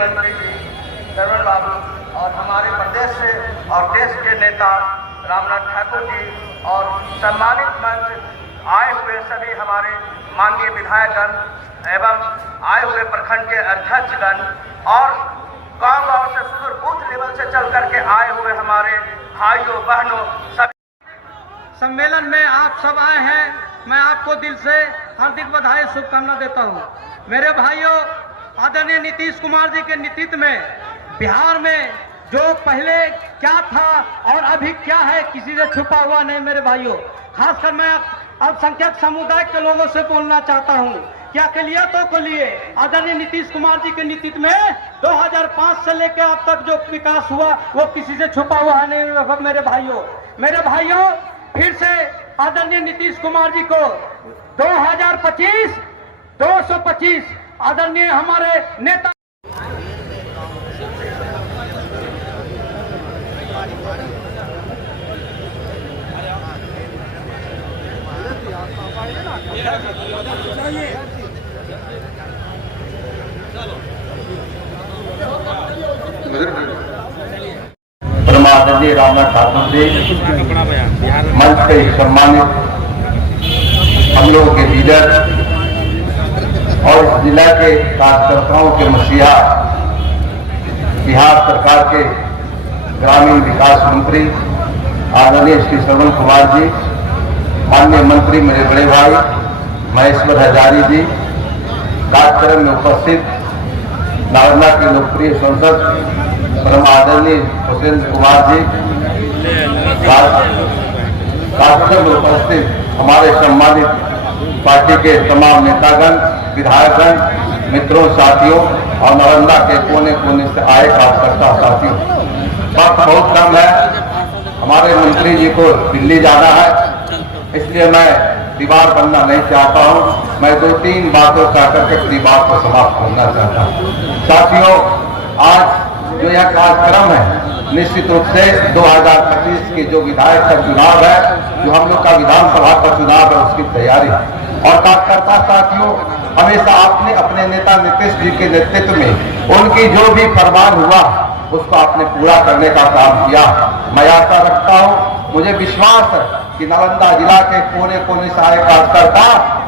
मंत्री जी श्रवण बाबू और हमारे प्रदेश से और देश के नेता रामनाथ ठाकुर जी और सम्मानित मंच आए हुए सभी हमारे माननीय विधायकगण एवं आए हुए प्रखंड के अध्यक्षगण और गांव-गांव से सुदूर बूथ लेवल से चल करके आए हुए हमारे भाइयों बहनों सभी सम्मेलन में आप सब आए हैं। मैं आपको दिल से हार्दिक बधाई शुभकामना देता हूं। मेरे भाइयों, आदरणीय नीतीश कुमार जी के नेतृत्व में बिहार में जो पहले क्या था और अभी क्या है किसी से छुपा हुआ नहीं। मेरे भाइयों, खासकर मैं अल्पसंख्यक समुदाय के लोगों से बोलना चाहता हूं कि अकलियतों को लिए आदरणीय नीतीश कुमार जी के नेतृत्व में 2005 से लेकर अब तक जो विकास हुआ वो किसी से छुपा हुआ है नहीं। मेरे भाइयों, फिर से आदरणीय नीतीश कुमार जी को 2025 225 आदरणीय हमारे नेता आदरणीय रामनाथ ठाकुर जी, मंच के सम्मानित हम लोगों के लीडर और इस जिला के कार्यकर्ताओं के मसीहा बिहार सरकार के ग्रामीण विकास मंत्री आदरणीय श्री श्रवण कुमार जी, माननीय मंत्री मेरे बड़े भाई महेश्वर हजारी जी, कार्यक्रम में उपस्थित नालंदा के लोकप्रिय सांसद परम आदरणीय हुसैन कुमार जी, कार्यक्रम में उपस्थित हमारे सम्मानित पार्टी के तमाम नेतागण, विधायकगण, मित्रों, साथियों और नालंदा के कोने कोने से आए कार्यकर्ता साथियों। वक्त बहुत कम है, हमारे मंत्री जी को दिल्ली जाना है, इसलिए मैं दीवार बनना नहीं चाहता हूं। मैं 2-3 बातों का करके अपनी बात को समाप्त करना चाहता हूं। साथियों, आज जो यह कार्यक्रम है, निश्चित रूप से 2025 के जो विधायक का चुनाव है, जो हम लोग का विधानसभा का चुनाव है, उसकी तैयारी है। और कार्यकर्ता साथियों, हमेशा आपने अपने नेता नीतीश जी के नेतृत्व में उनकी जो भी फरमान हुआ उसको आपने पूरा करने का काम किया। मैं आशा रखता हूं, मुझे विश्वास है कि नालंदा जिला के कोने कोने से आए कार्यकर्ता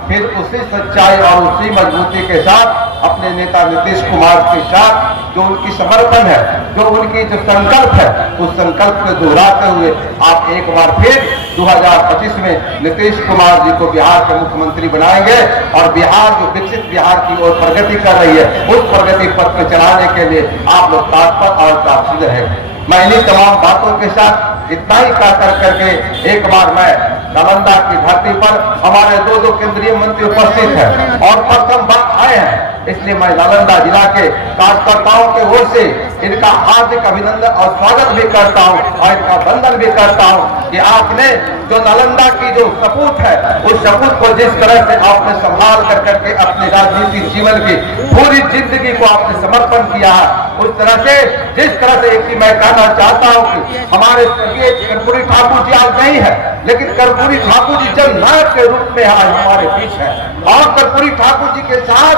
फिर उसी सच्चाई और उसी मजबूती के साथ अपने नेता नीतीश कुमार के साथ जो उनकी समर्पण है, जो उनकी जो संकल्प है, उस संकल्प को दोहराते हुए आप एक बार फिर 2025 में नीतीश कुमार जी को बिहार के मुख्यमंत्री बनाएंगे और बिहार जो विकसित बिहार की ओर प्रगति कर रही है, उस प्रगति पथ पर चलाने के लिए आप लोग तत्पर और काबिल रहेंगे। मैं इन्हीं तमाम बातों के साथ इतना ही कर करके एक बार मैं नालंदा की धरती पर हमारे 2 केंद्रीय मंत्री उपस्थित हैं और प्रथम बार आए हैं, इसलिए मैं नालंदा जिला के कार्यकर्ताओं के ओर से इनका हार्दिक अभिनंदन और स्वागत भी करता हूं और इनका वंदन भी करता हूं कि आपने जो नालंदा की जो सपूत है, उस सपूत को जिस तरह से आपने संभाल कर करके अपने राजनीतिक जीवन की पूरी जिंदगी को आपने समर्पण किया है, उस तरह से जिस तरह से एक मैं कहना चाहता हूं कि हमारे कर्पूरी ठाकुर जी आज नहीं है, लेकिन कर्पूरी ठाकुर जी जननायक के रूप में आज हमारे बीच है। और कर्पूरी ठाकुर जी के साथ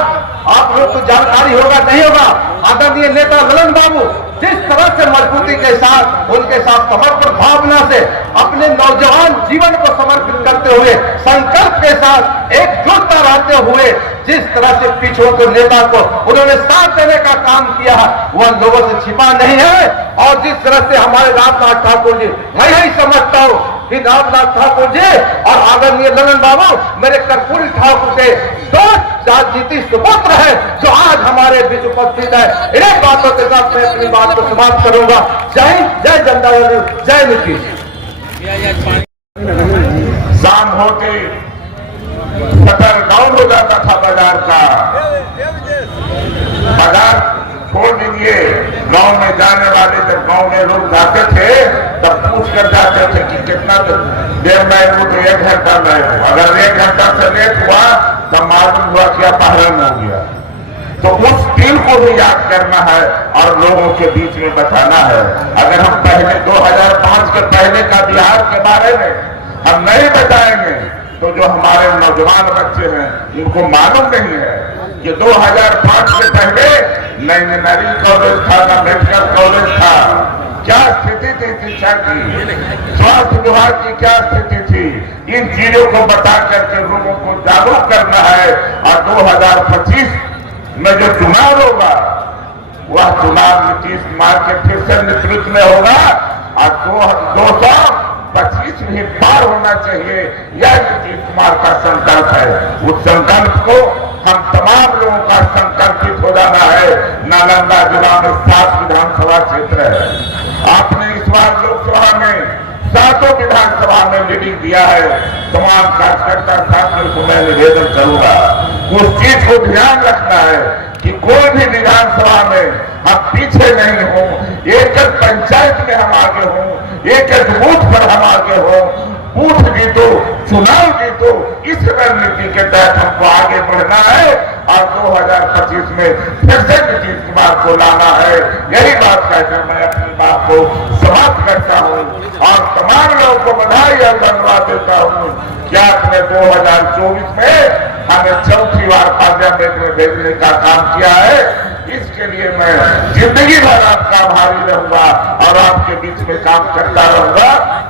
आप लोग को जानकारी होगा नहीं होगा, आदरणीय नेता ललन बाबू जिस तरह से मजबूती के साथ उनके साथ समर्पण भावना से अपने नौजवान जीवन को समर्पित करते हुए संकल्प के साथ एकजुटता रहते हुए जिस तरह से पिछड़ों के नेता को उन्होंने साथ देने का काम किया है, वह लोगों से छिपा नहीं है। और जिस तरह से हमारे रामनाथ ठाकुर जी, मैं यही समझता हूँ कि रामनाथ ठाकुर जी और आदरणीय ललन बाबू मेरे कर्पूरी ठाकुर के 2 राजनीतिक सुपुत्र है जो आज हमारे बीच उपस्थित है। इन्हीं बातों के साथ मैं अपनी बात को समाप्त करूंगा। जय हिंद, जय जनता दल, जय नीतीश। शाम होते शटर डाउन हो जाता था बाजार का, बाजार छोड़ दीजिए। गांव में जाने वाले जब गांव में लोग जाते थे तब पूछ कर जाते थे कि कितना देर में वो, तो 1 घंटा में हो। अगर 1 घंटा से लेट हुआ तब मालूम हुआ कि अपहरण हो गया। तो उस दिन को भी याद करना है और लोगों के बीच में बताना है। अगर हम पहले 2005 के पहले का बिहार के बारे में हम नहीं बताएंगे तो जो हमारे नौजवान बच्चे हैं उनको मालूम नहीं है कि 2005 से पहले न इंजीनियरिंग कॉलेज था, न मेडिकल कॉलेज था। क्या स्थिति थी शिक्षा की, स्वास्थ्य विभाग की क्या स्थिति थी, इन चीजों को बता करके लोगों को जागरूक करना है। और 2025 में जो चुनाव होगा वह चुनाव नीतीश कुमार के फिर से नेतृत्व में होगा और 225 भी पार होना चाहिए। यह नीतीश कुमार का संकल्प है। उस संकल्प को हम तमाम लोगों का संकल्पित हो जाना है। नालंदा जिला में 7 विधानसभा क्षेत्र है। आपने इस बार लोकसभा में 7 विधानसभा में लीडिंग दिया है। तमाम कार्यकर्ता साथियों को मैं निवेदन करूंगा, उस चीज को ध्यान रखना है कि कोई भी विधानसभा में हम पीछे नहीं हो, एक पंचायत में हम आगे हो, एक बूथ पर हम आगे हो, बूथ जीतो, चुनाव जीतो, इस रणनीति के तहत हमको आगे बढ़ना है और 2025 में फिर से नीतीश कुमार को लाना है। यही बात कहकर मैं अपनी बात को समाप्त करता हूँ और तमाम लोगों को बधाई और धन्यवाद देता हूँ कि आपने 2024 में हमें चौथी बार पार्लियामेंट में भेजने का काम किया है। इसके लिए मैं जिंदगी भर आपका आभारी रहूंगा और आपके बीच में काम करता रहूंगा,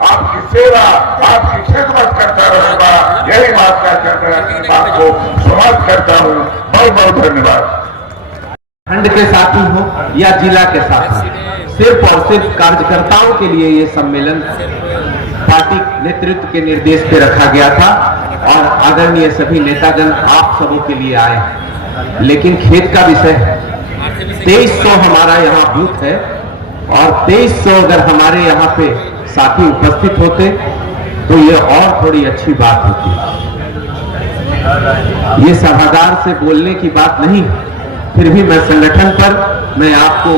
आपकी सेवा, आपकी खिदमत करता रहूंगा। यही बात कहकर मैं अपनी बात को समाप्त करता हूँ। बहुत बहुत धन्यवाद। खंड के साथी हो या जिला के साथी, सिर्फ और सिर्फ कार्यकर्ताओं के लिए ये सम्मेलन पार्टी नेतृत्व के निर्देश पे रखा गया था और आदरणीय सभी नेतागण आप सबों के लिए आए। लेकिन खेत का विषय है, 2300 हमारा यहाँ बूथ है और 2300 अगर हमारे यहाँ पे साथी उपस्थित होते तो ये और थोड़ी अच्छी बात होती। ये सभागार से बोलने की बात नहीं, फिर भी मैं संगठन पर मैं आपको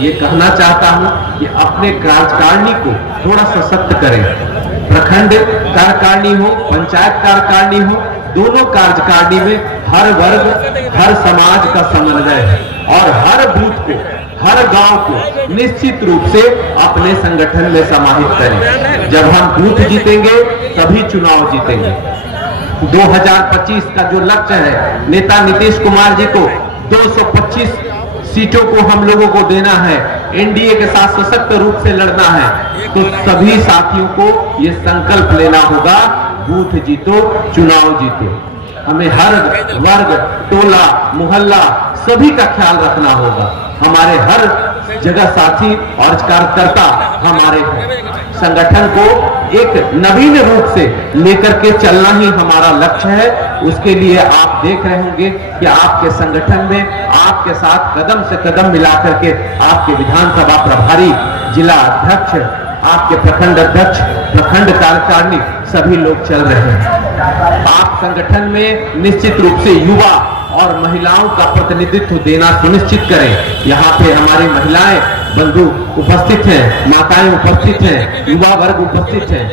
ये कहना चाहता हूं कि अपने कार्यकारिणी को थोड़ा सशक्त करें। प्रखंड कार्यकारिणी हो, पंचायत कार्यकारिणी हो, दोनों कार्यकारिणी में हर वर्ग, हर समाज का समन्वय है और हर बूथ को, हर गांव को निश्चित रूप से अपने संगठन में समाहित करें। जब हम बूथ जीतेंगे तभी चुनाव जीतेंगे। 2025 का जो लक्ष्य है, नेता नीतीश कुमार जी को 225 सीटों को हम लोगों को देना है, एनडीए के साथ सशक्त रूप से लड़ना है, तो सभी साथियों को ये संकल्प लेना होगा, बूथ जीतो, चुनाव जीतो। हमें हर वर्ग, टोला, मोहल्ला सभी का ख्याल रखना होगा। हमारे हर जगह साथी और कार्यकर्ता हमारे हैं। संगठन को एक नवीन रूप से लेकर के चलना ही हमारा लक्ष्य है। उसके लिए आप देख रहे होंगे कि आपके संगठन में आपके साथ कदम से कदम मिलाकर के आपके विधानसभा प्रभारी, जिला अध्यक्ष, आपके प्रखंड अध्यक्ष, प्रखंड कार्यकारिणी सभी लोग चल रहे हैं। आप संगठन में निश्चित रूप से युवा और महिलाओं का प्रतिनिधित्व देना सुनिश्चित करें। यहाँ पे हमारी महिलाएं बंधु उपस्थित हैं, माताएं उपस्थित हैं, युवा वर्ग उपस्थित हैं,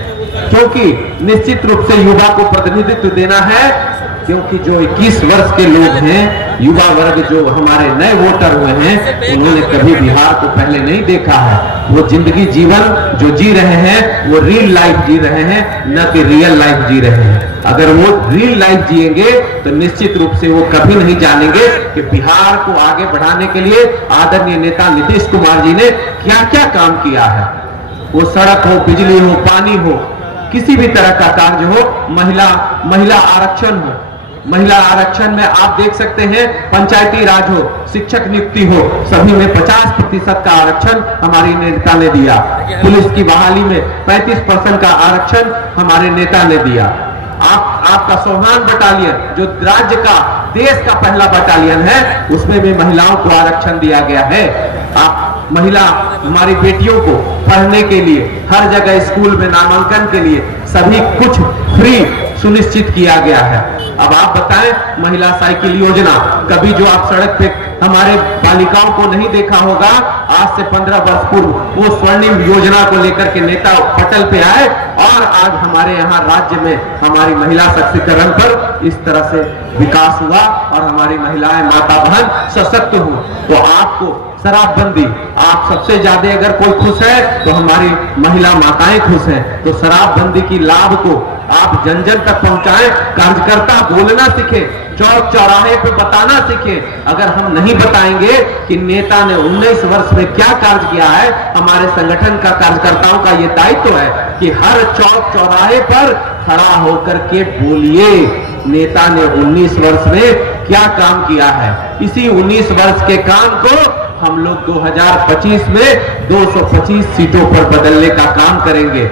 क्योंकि निश्चित रूप से युवा को प्रतिनिधित्व देना है। क्योंकि जो 21 वर्ष के लोग हैं, युवा वर्ग जो हमारे नए वोटर हुए हैं, उन्होंने कभी बिहार को पहले नहीं देखा है। वो जिंदगी जीवन जो जी रहे हैं वो रियल लाइफ जी रहे हैं, न कि रियल लाइफ जी रहे हैं। अगर वो रियल लाइफ जिएंगे तो निश्चित रूप से वो कभी नहीं जानेंगे कि बिहार को आगे बढ़ाने के लिए आदरणीय नेता नीतीश कुमार जी ने क्या क्या काम किया है। वो सड़क हो, बिजली हो, पानी हो, किसी भी तरह का कार्य हो, महिला आरक्षण हो, महिला आरक्षण में आप देख सकते हैं, पंचायती राज हो, शिक्षक नियुक्ति हो, सभी में 50% का आरक्षण हमारी नेता ने दिया। पुलिस की बहाली में 35% का आरक्षण हमारे नेता ने दिया। आपका सोहान बटालियन जो राज्य का, देश का पहला बटालियन है, उसमें भी महिलाओं को आरक्षण दिया गया है। आप महिला, हमारी बेटियों को पढ़ने के लिए हर जगह स्कूल में नामांकन के लिए सभी कुछ फ्री सुनिश्चित किया गया है। अब आप बताएं, महिला साइकिल योजना, कभी जो आप सड़क पे हमारे बालिकाओं को नहीं देखा होगा, आज से 15 वर्ष पूर्व वो स्वर्णिम योजना को लेकर के नेता पटल पे आए और आज हमारे यहाँ राज्य में हमारी महिला सशक्तिकरण पर इस तरह से विकास हुआ और हमारी महिलाएं, माता बहन सशक्त हो। तो आपको शराबबंदी, आप सबसे ज्यादा अगर कोई खुश है तो हमारी महिला माताएं खुश हैं। तो शराबबंदी की लाभ को आप जन जन तक पहुंचाएं, कार्यकर्ता बोलना सीखे, चौक चौराहे पे बताना सीखे। अगर हम नहीं बताएंगे कि नेता ने 19 वर्ष में क्या कार्य किया है, हमारे संगठन का कार्यकर्ताओं का ये दायित्व है कि हर चौक चौराहे पर खड़ा होकर के बोलिए नेता ने 19 वर्ष में क्या काम किया है। इसी 19 वर्ष के काम को हम लोग 2025 में 225 सीटों पर बदलने का काम करेंगे।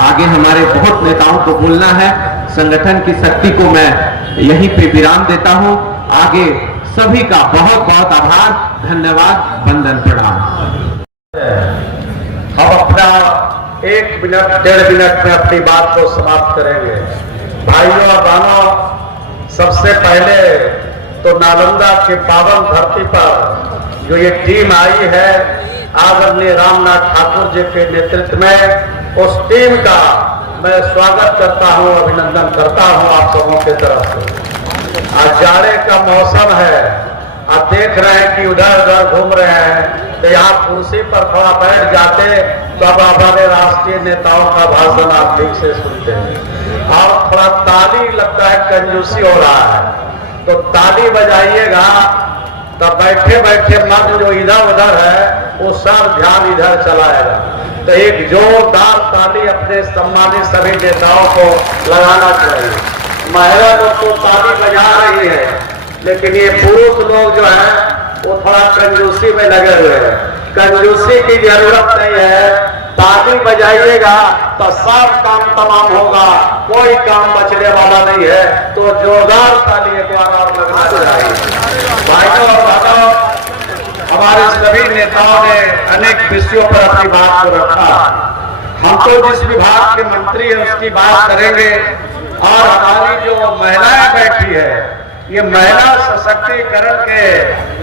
आगे हमारे बहुत नेताओं को बोलना है। संगठन की शक्ति को मैं यहीं पे विराम देता हूं। आगे सभी का बहुत बहुत आभार, धन्यवाद, वंदन, प्रणाम। हम अपना 1 मिनट 1.5 मिनट में अपनी बात को समाप्त करेंगे। भाइयों और बहनों, सबसे पहले तो नालंदा के पावन धरती पर जो ये टीम आई है आदरणीय रामनाथ ठाकुर जी के नेतृत्व में, उस टीम का मैं स्वागत करता हूं, अभिनंदन करता हूं आप सबों के तरफ से। आज जाड़े का मौसम है, आप देख रहे हैं कि उधर उधर घूम रहे हैं, तो यहाँ कुर्सी पर थोड़ा बैठ जाते तो अब हमारे राष्ट्रीय नेताओं का भाषण आप ठीक से सुनते हैं। और थोड़ा ताली लगता है कंजूसी हो रहा है, तो ताली बजाइएगा, तब बैठे बैठे मन जो इधर उधर है वो सब ध्यान इधर चलाएगा। तो एक जोरदार ताली अपने सम्मानित सभी नेताओं को लगाना चाहिए। महिला लोग तो ताली बजा रही है, लेकिन ये पुरुष लोग जो है वो थोड़ा कंजूसी में लगे हुए हैं। कंजूसी की जरूरत नहीं है, ताली बजाइएगा तो सब काम तमाम होगा, कोई काम बचने वाला नहीं है। तो जोरदार ताली एक बार और लगना चाहिए। भाइयों और बहनों, हमारे सभी नेताओं ने अनेक विषयों पर अपनी बात को रखा। हम तो जिस विभाग के मंत्री हैं उसकी बात करेंगे, और हमारी जो महिलाएं बैठी है, ये महिला सशक्तिकरण के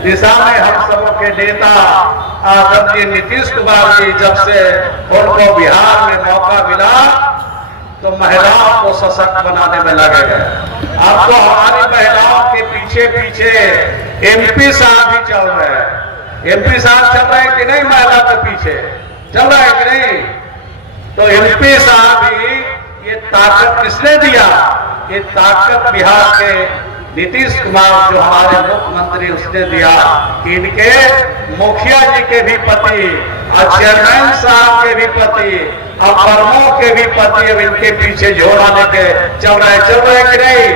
दिशा में हम सबों के नेता आदरणीय नीतीश कुमार जी जब से उनको बिहार में मौका मिला तो महिलाओं को सशक्त बनाने में लगे हैं। अब तो हमारी महिलाओं के पीछे पीछे एमपी साहब भी चल रहे हैं। एमपी साहब चल रहे हैं कि नहीं? महिला के पीछे चल रहे हैं कि नहीं? तो एमपी साहब भी, ये ताकत किसने दिया? ये ताकत बिहार के नीतीश कुमार जो हमारे मुख्यमंत्री उसने दिया कि इनके मुखिया जी के भी पति और चेयरमैन साहब के भी पति और प्रमुख के भी पति अब इनके पीछे झोला लेके चल रहे कि नहीं?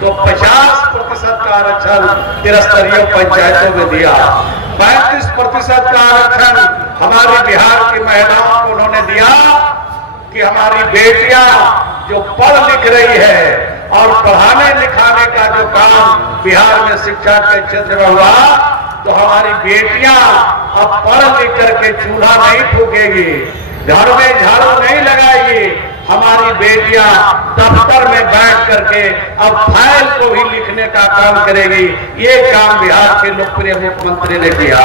तो 50% का आरक्षण त्रिस्तरीय पंचायतों में दिया, 35% का आरक्षण हमारे बिहार की महिलाओं को उन्होंने दिया कि हमारी बेटियां जो पढ़ लिख रही है और पढ़ाने लिखाने का जो काम बिहार में शिक्षा के क्षेत्र में हुआ, तो हमारी बेटियां अब पढ़ लिख करके चूल्हा नहीं फूकेगी, घर में झाड़ू नहीं लगाएगी, हमारी बेटियां दफ्तर में बैठ करके अब फाइल को भी लिखने का काम करेगी। ये काम बिहार के लोकप्रिय मुख्यमंत्री ने किया।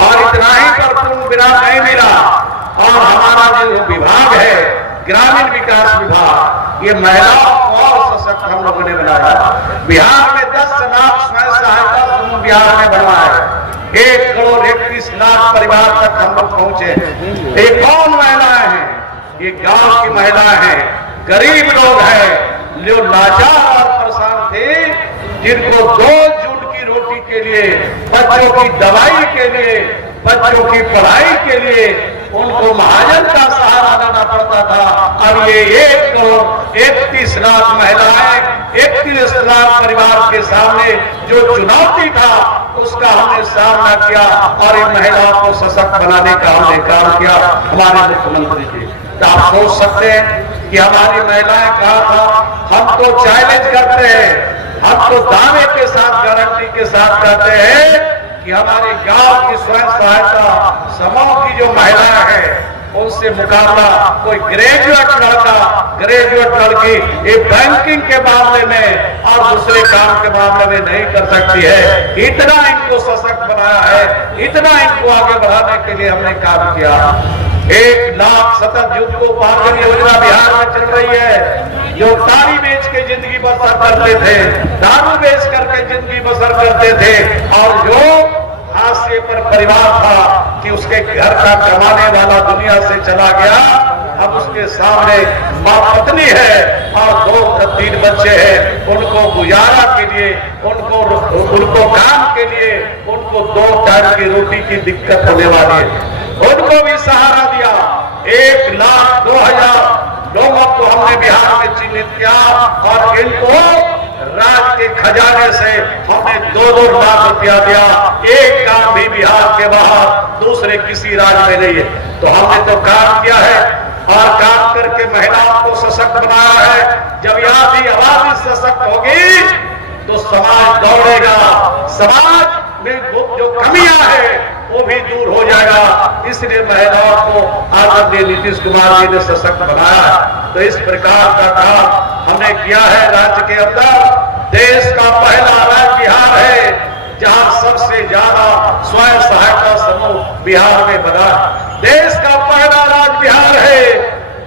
और इतना ही पर पूर्ण विराम नहीं मिला, और हमारा जो विभाग है ग्रामीण विकास विभाग, ये महिलाओं को और सशक्त हम लोगों ने बनाया। बिहार में 10 लाख स्वयं सहायता समूह बिहार में बनवाए, 1 करोड़ 31 लाख परिवार तक हम लोग पहुंचे। ये कौन महिलाएं हैं? ये गांव की महिलाएं हैं, गरीब लोग हैं जो लाचार और परेशान थे, जिनको 2 जून की रोटी के लिए, बच्चों की दवाई के लिए, बच्चों की पढ़ाई के लिए उनको महाजन का सहारा लेना पड़ता था। अब ये 1 करोड़ 31 लाख महिलाएं, 31 लाख परिवार के सामने जो चुनौती था उसका हमने सामना किया, और इन महिलाओं को सशक्त बनाने का हमने काम किया हमारे मुख्यमंत्री जी। तो आप सोच सकते हैं कि हमारी महिलाएं कहा था, हम तो चैलेंज करते हैं, हम तो दावे के साथ, गारंटी के साथ कहते हैं कि हमारे गांव की स्वयं सहायता समूह की जो महिलाएं हैं उनसे मुकाबला कोई ग्रेजुएट लड़का, ग्रेजुएट लड़की ये बैंकिंग के मामले में और दूसरे काम के मामले में नहीं कर सकती है। इतना इनको सशक्त बनाया है, इतना इनको आगे बढ़ाने के लिए हमने काम किया। 1 लाख सतत युग उपार्जन योजना बिहार में चल रही है। जो ताड़ी बेच के जिंदगी बसर करते थे, दारू बेच करके जिंदगी बसर करते थे, और जो हाशिए पर परिवार था कि उसके घर का कमाने वाला दुनिया से चला गया, अब उसके सामने माँ पत्नी है और 2-3 बच्चे हैं। उनको गुजारा के लिए, उनको काम के लिए, उनको 2 टाइम की रोटी की दिक्कत होने वाली है। उनको भी सहारा दिया। 1,02,000 लोगों को हमने बिहार में चिन्हित किया और इनको राज्य के खजाने से हमने 2-2 लाख रुपया दिया। एक काम भी बिहार के बाहर दूसरे किसी राज्य में नहीं है। तो हमने तो काम किया है और काम करके महिलाओं को सशक्त बनाया है। जब आधी आबादी सशक्त होगी तो समाज दौड़ेगा, समाज में जो कमियां है वो भी दूर हो जाएगा। इसलिए महिलाओं को आदरणीय नीतीश कुमार जी ने सशक्त बनाया है। तो इस प्रकार का काम हमने किया है। राज्य के अंदर देश का पहला राज्य बिहार है जहां सबसे ज्यादा स्वयं सहायता समूह बिहार में बना है। देश का पहला राज्य बिहार है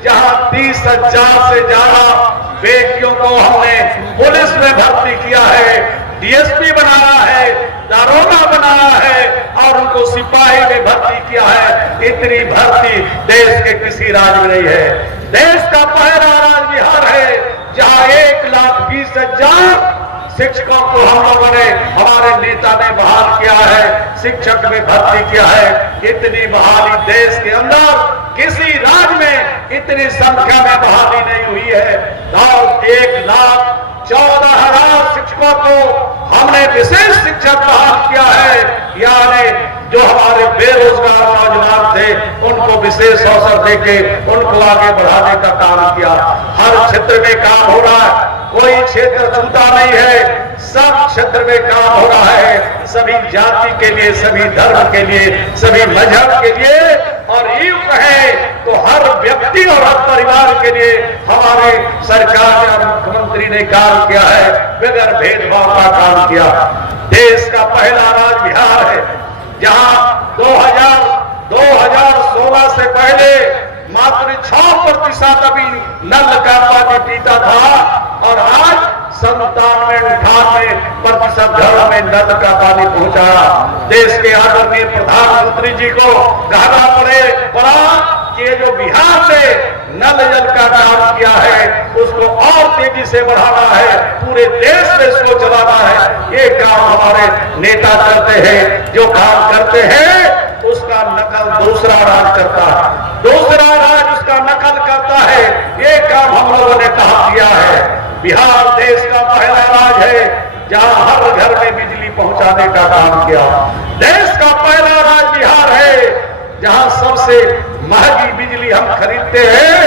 जहां 30,000 से ज्यादा बेटियों को हमने पुलिस में भर्ती किया है, डीएसपी बनाया है, दारोगा बनाया है और उनको सिपाही में भर्ती किया है। इतनी भर्ती देश के किसी राज्य में नहीं है। देश का पहला राज्य बिहार है जहां 1,20,000 शिक्षकों को हम लोगों ने, हमारे नेता ने बहाल किया है, शिक्षक में भर्ती किया है। इतनी बहाली देश के अंदर किसी राज्य में इतनी संख्या में बहाली नहीं हुई है। और 1,14,000 शिक्षकों को हमने विशेष शिक्षक बहाल किया है। यानी जो हमारे बेरोजगार नौजवान थे उनको विशेष अवसर देके उनको आगे बढ़ाने का काम किया। हर क्षेत्र में काम हो रहा है, कोई क्षेत्र छूटा नहीं है। सब क्षेत्र में काम हो रहा है, सभी जाति के लिए, सभी धर्म के लिए, सभी मजहब के लिए। और यूं कहे तो हर व्यक्ति और हर परिवार के लिए हमारे सरकार और मुख्यमंत्री ने काम किया है, बगैर भेदभाव का काम किया। देश का पहला राज्य बिहार है जहां 2016 से पहले मात्र 6% अभी नल का पानी पीता था और आज 97-98% घरों में नल का पानी पहुंचा। देश के आदरणीय प्रधानमंत्री जी को कहना पड़ा कि ये जो बिहार ने नल जल का काम किया है उसको और तेजी से बढ़ाना है, पूरे देश में इसको चलाना है। ये काम हमारे नेता करते हैं। जो काम करते हैं उसका नकल दूसरा राज करता है, दूसरा राज उसका नकल करता है। ये काम हम लोगों ने कहा किया है। बिहार देश का पहला राज्य है जहां हर घर में बिजली पहुंचाने का काम किया। देश का पहला राज्य बिहार है जहां सबसे महंगी बिजली हम खरीदते हैं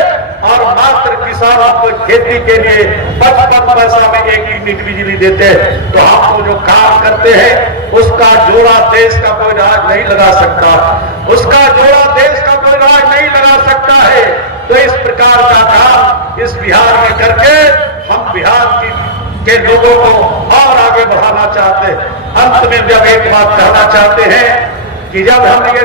और मात्र किसानों को खेती के लिए 55 पैसा में 1 यूनिट बिजली देते हैं। तो हम जो काम करते हैं उसका जोड़ा देश का कोई राज नहीं लगा सकता, उसका जोड़ा देश का कोई राज नहीं लगा सकता है। तो इस प्रकार का काम इस बिहार में करके हम बिहार के लोगों को और आगे बढ़ाना चाहते हैं। अंत में जब एक बात कहना चाहते हैं कि जब हम ये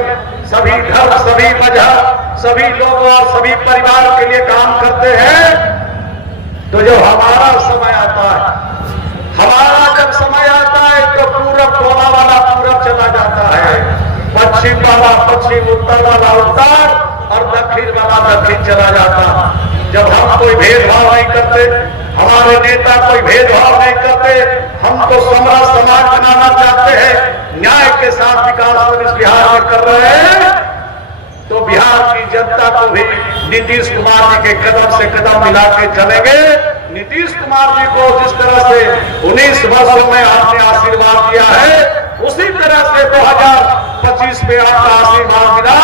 सभी धर्म, सभी मजहब, सभी लोग और सभी परिवार के लिए काम करते हैं तो जब हमारा समय आता है, हमारा जब समय आता है तो पूरब टोला वाला पूरब चला जाता है, पश्चिम वाला पश्चिम, उत्तर वाला उत्तर और दक्षिण वाला दक्षिण चला जाता। जब हम कोई भेदभाव नहीं करते, हमारे नेता कोई भेदभाव नहीं करते, हम तो समरस समाज बनाना चाहते हैं, न्याय के साथ विकास हम इस बिहार में कर रहे हैं। तो बिहार की जनता को भी नीतीश कुमार जी के कदम से कदम मिला के चलेंगे। नीतीश कुमार जी को जिस तरह से 19 वर्षों में आपने आशीर्वाद दिया है उसी तरह से 2025 में आपका आशीर्वाद मिला।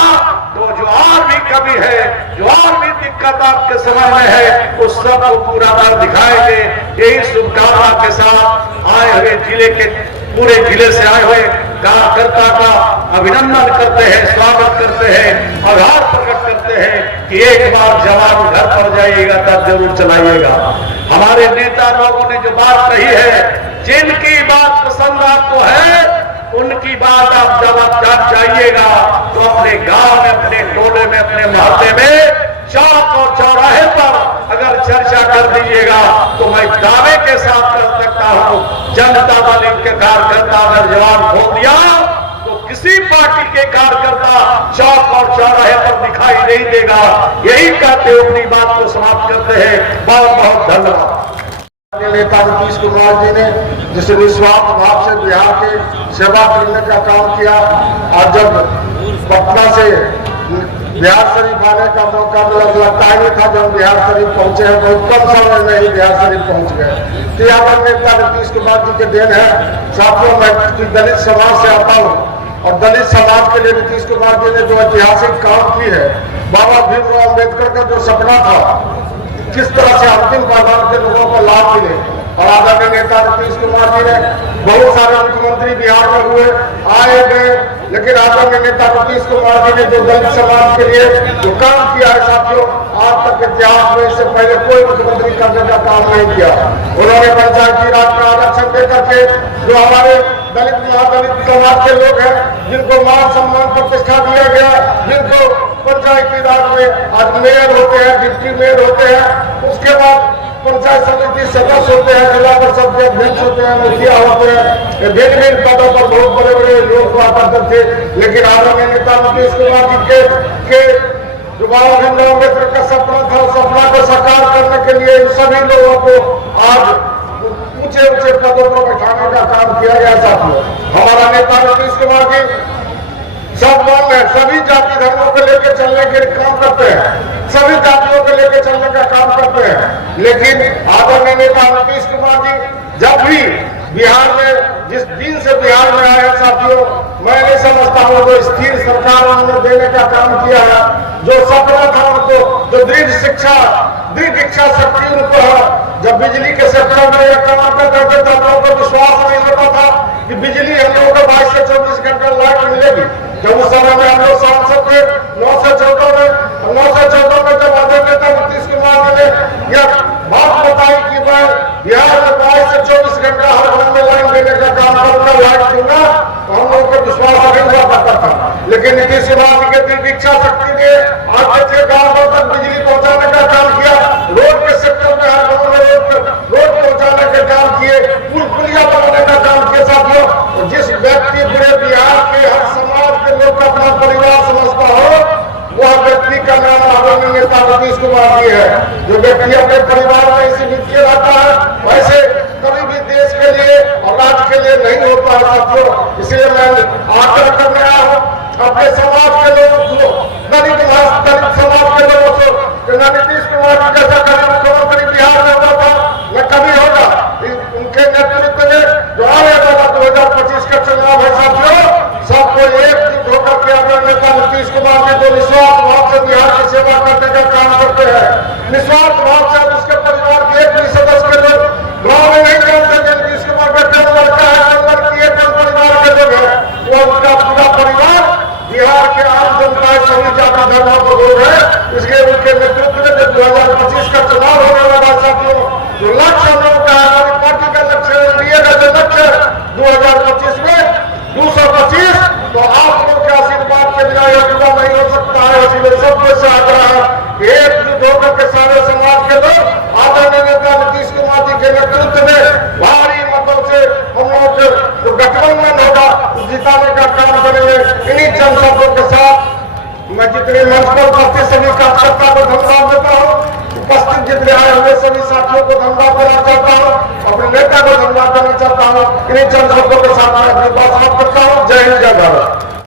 तो जो और भी कमी है, जो और भी दिक्कत आपके समझ में है उस सब को पूरा कर दिखाएंगे। यही शुभकामना के साथ आए हुए जिले के पूरे जिले से आए हुए कार्यकर्ता का अभिनंदन करते हैं, स्वागत करते हैं और आभार प्रकट करते हैं कि एक बार जवान घर पर जाइएगा तब जरूर चलाइएगा। हमारे नेता लोगों ने जो बात कही है, जिनकी बात पसंद आपको है उनकी बात आप जब आप जाइएगा तो अपने गांव में, अपने टोले में, अपने मोहल्ले में, चौक और चौराहे पर अगर चर्चा कर दीजिएगा तो मैं दावे के साथ कर सकता हूं जनता दल के कार्यकर्ता अगर जवाब खो दिया तो किसी पर पार्टी के कार्यकर्ता चौक और चौराहे पर दिखाई नहीं देगा। यही कहते हुए अपनी बात को समाप्त करते हैं। बहुत बहुत धन्यवाद। नेता नीतीश कुमार जी ने जिस निस्वार्थ भाव से बिहार के सेवा करने का काम किया, और जब पटना से बिहार शरीफ आने का मौका मिला तो लगता ही नहीं था जब बिहार शरीफ पहुंचे हैं, बहुत कम समय में ही बिहार शरीफ पहुंच गए। तो यहाँ नेता नीतीश कुमार जी के देन है। साथियों, मैं दलित समाज से आता हूँ और दलित समाज के लिए नीतीश कुमार जी ने जो ऐतिहासिक काम की है, बाबा भीमराव अम्बेडकर का जो सपना था किस तरह से अंतिम पायदान के लोगों को लाभ मिले, और आदरणीय नेता नीतीश कुमार जी ने बहुत सारे मुख्यमंत्री बिहार में हुए, आए गए, लेकिन आदरणीय नेता नीतीश कुमार जी ने जो दलित समाज के लिए जो काम किया है साथियों, आज तक इतिहास में इससे पहले कोई मुख्यमंत्री करने का काम नहीं किया। उन्होंने पंचायती राज का आरक्षण देकर के जो हमारे दलित महादलित समाज के लोग हैं, जिनको मान सम्मान प्रतिष्ठा दिया गया, जिनको पंचायती राज में आज मेयर होते हैं, डिप्टी मेयर होते हैं, उसके बाद पंचायत समिति सदस्य होते हैं, जिला परिषद के अध्यक्ष होते हैं, मुखिया होते हैं, भिन्न भिन्न पदों पर बहुत बड़े बड़े लोग हुआ करते थे। लेकिन आदरणीय नेता नीतीश कुमार जी के जो बाबा भीमराव अम्बेडकर का सपना था, उस सपना को साकार करने के लिए इन सभी लोगों को आज ऊंचे ऊंचे पदों पर बैठाने का काम किया गया। साथियों, हमारा नेता नीतीश कुमार जी सब लोग हैं, सभी जाति धर्मों को लेकर चलने के काम करते हैं, सभी जातियों को लेकर चलने का काम करते हैं। लेकिन आदरणीय नेता नीतीश कुमार जी जब भी बिहार में जिस दिन से बिहार में आए साथियों, मैं नहीं समझता हूँ जो स्थिर सरकार उन्होंने देने का काम किया है, जो सपना था उनको, जो दृढ़ इच्छा शक्ति उनको है। जब बिजली के सेक्टर में यह काम करते थे तो हम लोगों को विश्वास नहीं होता था कि बिजली हम लोगों को 22 से 24 घंटे लाइट मिलेगी। जब उस समय में हम लोग सांसद थे 9 से 14 में जब आदरणीय नेता नीतीश कुमार जी ने यह बात बताई कि मैं बिहार में 22 से 24 घंटा हर घर में लाइन देने का काम करूंगा, लाइट दूंगा, तो हम लोगों को विश्वास नहीं हुआ करता था। लेकिन नीतीश कुमार जी के दृढ़ इच्छा शक्ति ने आज के गाँव तक बिजली पहुंचाने का काम किया, रोड के सेक्टर में हर गाँव में रोड पहुंचाने के काम किए, पुलिया बनाने का काम किया। साथियों, जिस व्यक्ति पूरे बिहार के हर समाज के लोग का अपना परिवार समझता हो, वह व्यक्ति का नाम आदरणीय नेता नीतीश कुमार जी है। जो व्यक्ति अपने परिवार में सीमित किया रहता है, वैसे कभी भी देश के लिए और राज्य के लिए नहीं होता है। साथियों, इसलिए मैं आग्रह करने आया हूँ अपने समाज के लोगों को, दलित समाज के लोगों को, नीतीश कुमार जी जैसा कभी मुख्यमंत्री बिहार में होता था न कभी होगा। उनके नेतृत्व में जो आने वाला 2025 का चुनाव है साथियों, सबको एकजुट होकर के आदरणीय नेता नीतीश कुमार जी जो निस्वार्थ भाव से बिहार की सेवा करने का काम करते हैं, निस्वार्थ भाव से उसके परिवार के एक भी सदस्य के लोग गाँव में नहीं जानते कि नीतीश कुमार का लड़का है, लड़की है, परिवार के लोग है, वो उनका पूरा परिवार बिहार के आम जनता सभी जाति धर्मों को लोग है। इसलिए उनके नेतृत्व में जब 2025 का चुनाव होने वाला साथियों, जो लक्ष्य हम लोगों का हमारी पार्टी का लक्ष्य एनडीए का जो लक्ष्य 2025 में 225, तो आप लोग के आशीर्वाद के बिना यह पूरा नहीं हो सकता है। इसलिए सबको से आग्रह है एकजुट होकर के सारे समाज के लोग आदरणीय नेता नीतीश कुमार जी के नेतृत्व में भारी मतों से हम लोग जो गठबंधन होगा जिताने का काम करेंगे। इन्हीं चंद शब्दों के साथ मैं जितने मंच पर उपस्थित सभी कार्यकर्ता को धन्यवाद देता हूँ, उपस्थित जितने आए हुए सभी साथियों को धन्यवाद देना चाहता हूँ, अपने नेता को धन्यवाद देना चाहता हूँ। इन्हीं चंद शब्दों के साथ मैं अपनी बात समाप्त करता हूँ। जय हिंद, जय भारत।